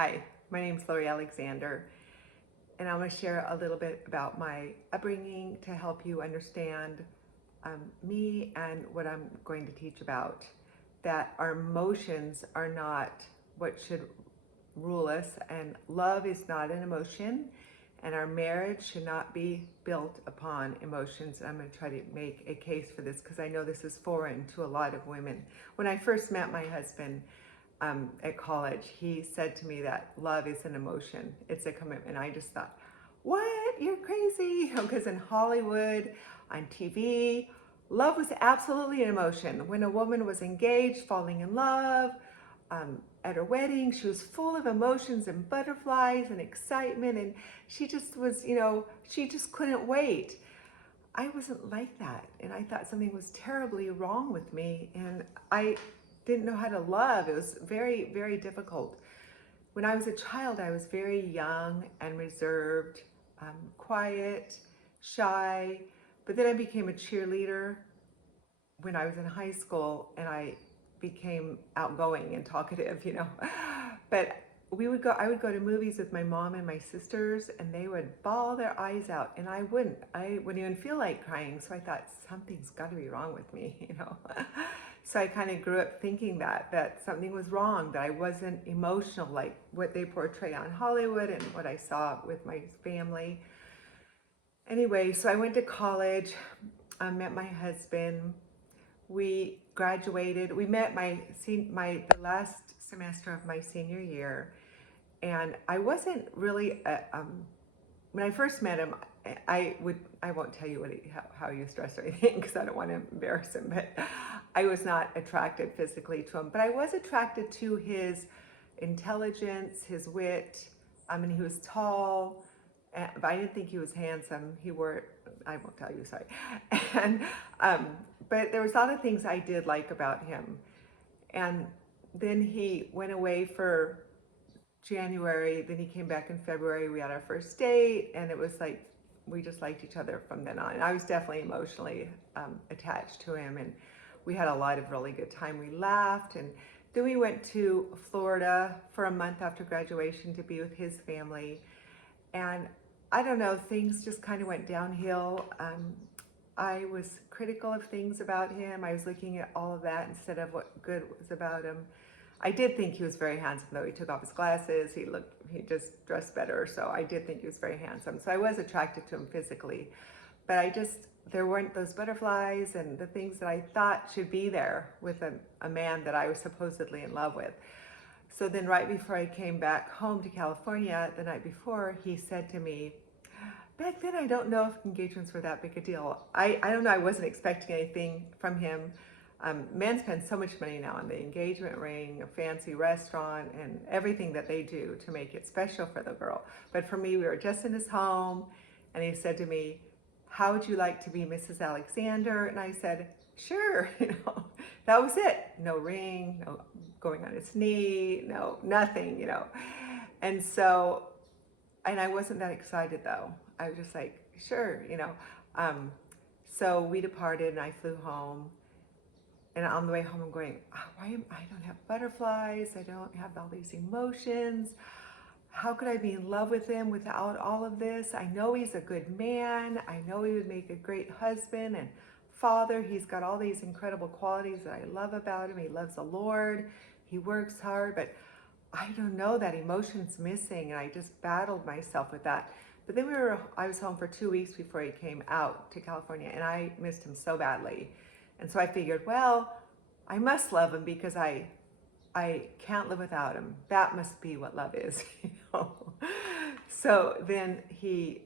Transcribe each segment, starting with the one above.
Hi, my name is Lori Alexander, and I'm going to share a little bit about my upbringing to help you understand me and what I'm going to teach about. That our emotions are not what should rule us, and love is not an emotion, and our marriage should not be built upon emotions. I'm going to try to make a case for this because I know this is foreign to a lot of women. When I first met my husband, at college, he said to me that love is an emotion, it's a commitment. I just thought, what? You're crazy. Because in Hollywood, on TV, love was absolutely an emotion. When a woman was engaged, falling in love, at her wedding, she was full of emotions and butterflies and excitement, and she just was, she just couldn't wait. I wasn't like that, and I thought something was terribly wrong with me, and I didn't know how to love. It was very, very difficult. When I was a child, I was very young and reserved, quiet, shy, but then I became a cheerleader when I was in high school, and I became outgoing and talkative. But I would go to movies with my mom and my sisters, and they would bawl their eyes out, and I wouldn't even feel like crying. So I thought, something's got to be wrong with me. So I kind of grew up thinking that something was wrong, that I wasn't emotional like what they portray on Hollywood and what I saw with my family. Anyway, so I went to college, I met my husband. We graduated. We met the last semester of my senior year, and I wasn't really when I first met him. I won't tell you how he was dressed or anything because I don't want to embarrass him. But I was not attracted physically to him, but I was attracted to his intelligence, his wit. I mean, he was tall, but I didn't think he was handsome. I won't tell you, sorry. And but there was a lot of things I did like about him. And then he went away for January, then he came back in February. We had our first date, and it was like we just liked each other from then on. And I was definitely emotionally attached to him, and we had a lot of really good time. We laughed, and then we went to Florida for a month after graduation to be with his family. And I don't know, things just kind of went downhill. I was critical of things about him. I was looking at all of that instead of what good was about him. I did think he was very handsome, though. He took off his glasses. He just dressed better. So I did think he was very handsome. So I was attracted to him physically, but there weren't those butterflies and the things that I thought should be there with a man that I was supposedly in love with. So then right before I came back home to California, the night before, he said to me, back then I don't know if engagements were that big a deal. I don't know, I wasn't expecting anything from him. Men spend so much money now on the engagement ring, a fancy restaurant, and everything that they do to make it special for the girl. But for me, we were just in his home, and he said to me, how would you like to be Mrs. Alexander? And I said, sure. That was it. No ring, no going on his knee, no, nothing. And so, and I wasn't that excited though. I was just like, sure. So we departed, and I flew home. And on the way home, I'm going, I don't have butterflies. I don't have all these emotions. How could I be in love with him without all of this? I know he's a good man. I know he would make a great husband and father. He's got all these incredible qualities that I love about him. He loves the Lord. He works hard, but I don't know, that emotion's missing. And I just battled myself with that. But then I was home for 2 weeks before he came out to California, and I missed him so badly. And so I figured, well, I must love him because I can't live without him. That must be what love is. So then he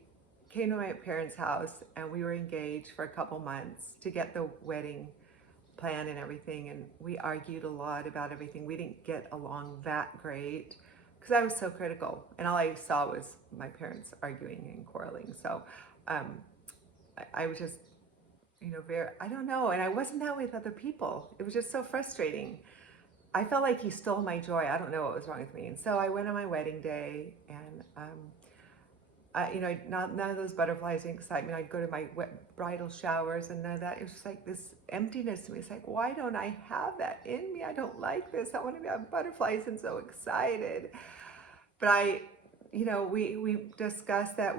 came to my parents' house, and we were engaged for a couple months to get the wedding plan and everything. And we argued a lot about everything. We didn't get along that great because I was so critical, and all I saw was my parents arguing and quarreling. So I was just I don't know. And I wasn't that way with other people. It was just so frustrating. I felt like he stole my joy. I don't know what was wrong with me. And so I went on my wedding day, and none of those butterflies and excitement. I'd go to my bridal showers, and none of that. It was just like this emptiness to me. It's like, why don't I have that in me? I don't like this. I want to have butterflies and so excited. But we discussed that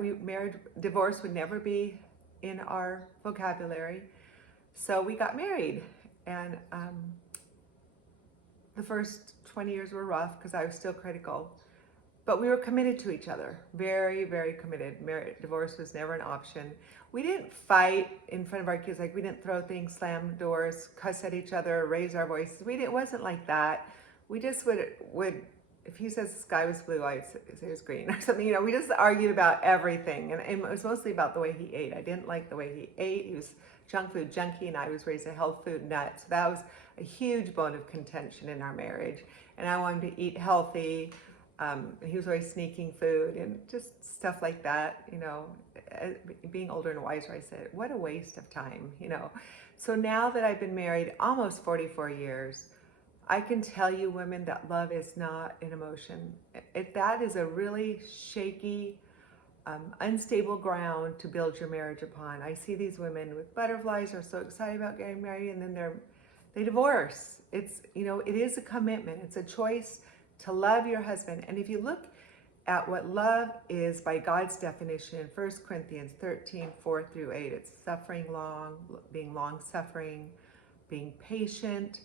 divorce would never be in our vocabulary. So we got married, and the first 20 years were rough because I was still critical. But we were committed to each other, very, very committed. Divorce was never an option. We didn't fight in front of our kids, like we didn't throw things, slam doors, cuss at each other, raise our voices. It wasn't like that. We just would if he says the sky was blue, I'd say it was green or something. We just argued about everything, and it was mostly about the way he ate. I didn't like the way he ate. He was junk food junkie, and I was raised a health food nut. So that was a huge bone of contention in our marriage. And I wanted to eat healthy. He was always sneaking food and just stuff like that. Being older and wiser, I said, what a waste of time. So now that I've been married almost 44 years, I can tell you, women, that love is not an emotion. That is a really shaky, unstable ground to build your marriage upon. I see these women with butterflies, are so excited about getting married, and then they divorce. It is a commitment. It's a choice to love your husband. And if you look at what love is by God's definition in 1 Corinthians 13, 4-8, it's suffering long, being long-suffering, being patient,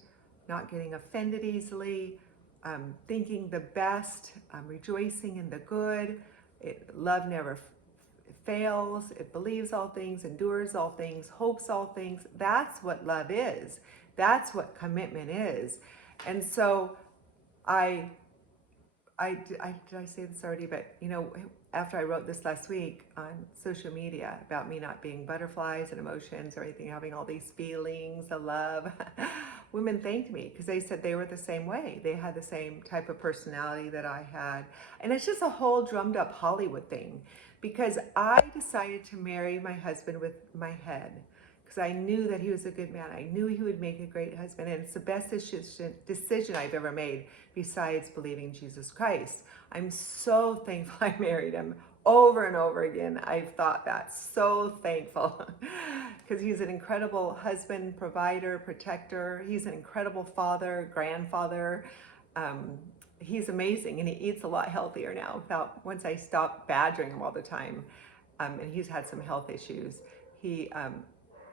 not getting offended easily, thinking the best, rejoicing in the good. Love never fails. It believes all things, endures all things, hopes all things. That's what love is. That's what commitment is. And so did I say this already? But after I wrote this last week on social media about me not being butterflies and emotions or anything, having all these feelings of love, women thanked me because they said they were the same way. They had the same type of personality that I had. And it's just a whole drummed up Hollywood thing, because I decided to marry my husband with my head, because I knew that he was a good man. I knew he would make a great husband, and it's the best decision I've ever made besides believing Jesus Christ. I'm so thankful I married him. Over and over again, I've thought that. So thankful, because he's an incredible husband, provider, protector. He's an incredible father, grandfather. He's amazing, and he eats a lot healthier now. Once I stopped badgering him all the time, and he's had some health issues.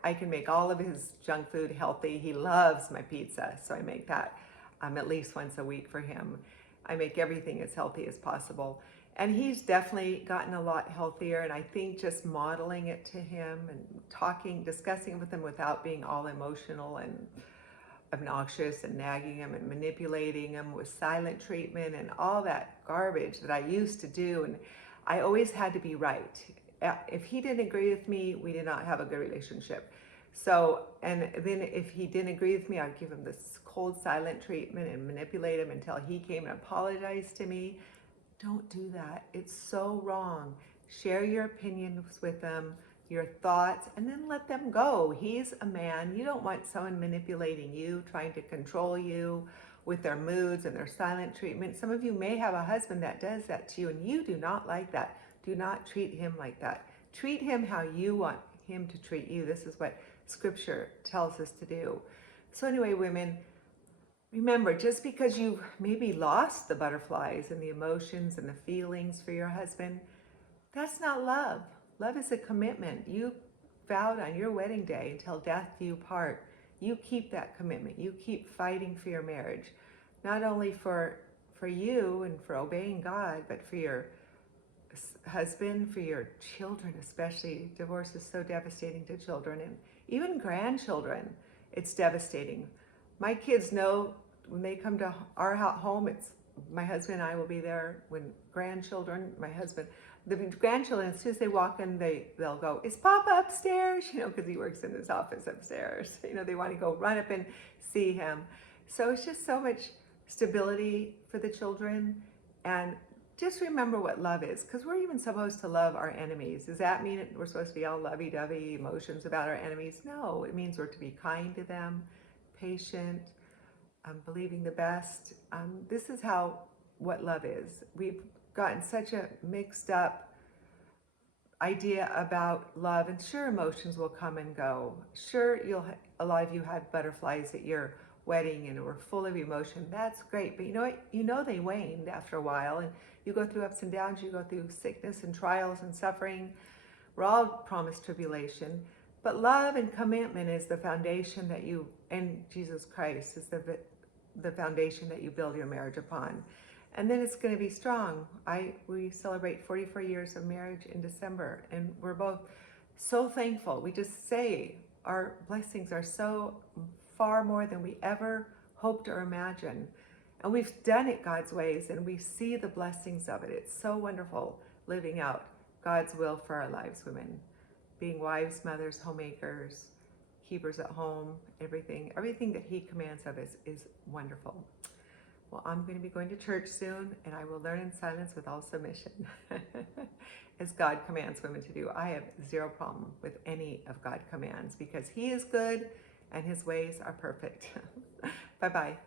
I can make all of his junk food healthy. He loves my pizza, so I make that at least once a week for him. I make everything as healthy as possible. And he's definitely gotten a lot healthier, and I think just modeling it to him and discussing it with him without being all emotional and obnoxious and nagging him and manipulating him with silent treatment and all that garbage that I used to do. And I always had to be right. If he didn't agree with me, we did not have a good relationship. So, and then if he didn't agree with me, I'd give him this cold, silent treatment and manipulate him until he came and apologized to me. Don't do that. It's so wrong. Share your opinions with them, your thoughts, and then let them go. He's a man. You don't want someone manipulating you, trying to control you with their moods and their silent treatment. Some of you may have a husband that does that to you, and you do not like that. Do not treat him like that. Treat him how you want him to treat you. This is what Scripture tells us to do. So anyway, women, remember, just because you've maybe lost the butterflies and the emotions and the feelings for your husband, that's not love. Love is a commitment. You vowed on your wedding day, until death do you part. You keep that commitment. You keep fighting for your marriage, not only for you and for obeying God, but for your husband, for your children especially. Divorce is so devastating to children, and even grandchildren. It's devastating. My kids know when they come to our home, it's my husband and I will be there. When grandchildren, the grandchildren, as soon as they walk in, they'll go, "Is Papa upstairs?" Because he works in his office upstairs. They want to go run up and see him. So it's just so much stability for the children. And just remember what love is, because we're even supposed to love our enemies. Does that mean we're supposed to be all lovey-dovey emotions about our enemies? No, it means we're to be kind to them, patient, believing the best. This is what love is. We've gotten such a mixed up idea about love, and sure, emotions will come and go. Sure, a lot of you had butterflies at your wedding and were full of emotion. That's great. But you know what? You know they waned after a while, and you go through ups and downs, you go through sickness and trials and suffering. We're all promised tribulation. But love and commitment is the foundation that you, and Jesus Christ is the foundation that you build your marriage upon. And then it's going to be strong. We celebrate 44 years of marriage in December, and we're both so thankful. We just say our blessings are so far more than we ever hoped or imagined. And we've done it God's ways, and we see the blessings of it. It's so wonderful living out God's will for our lives, women. Being wives, mothers, homemakers, keepers at home, everything that He commands of us is wonderful. Well, I'm going to be going to church soon, and I will learn in silence with all submission, as God commands women to do. I have zero problem with any of God's commands because He is good and His ways are perfect. Bye-bye.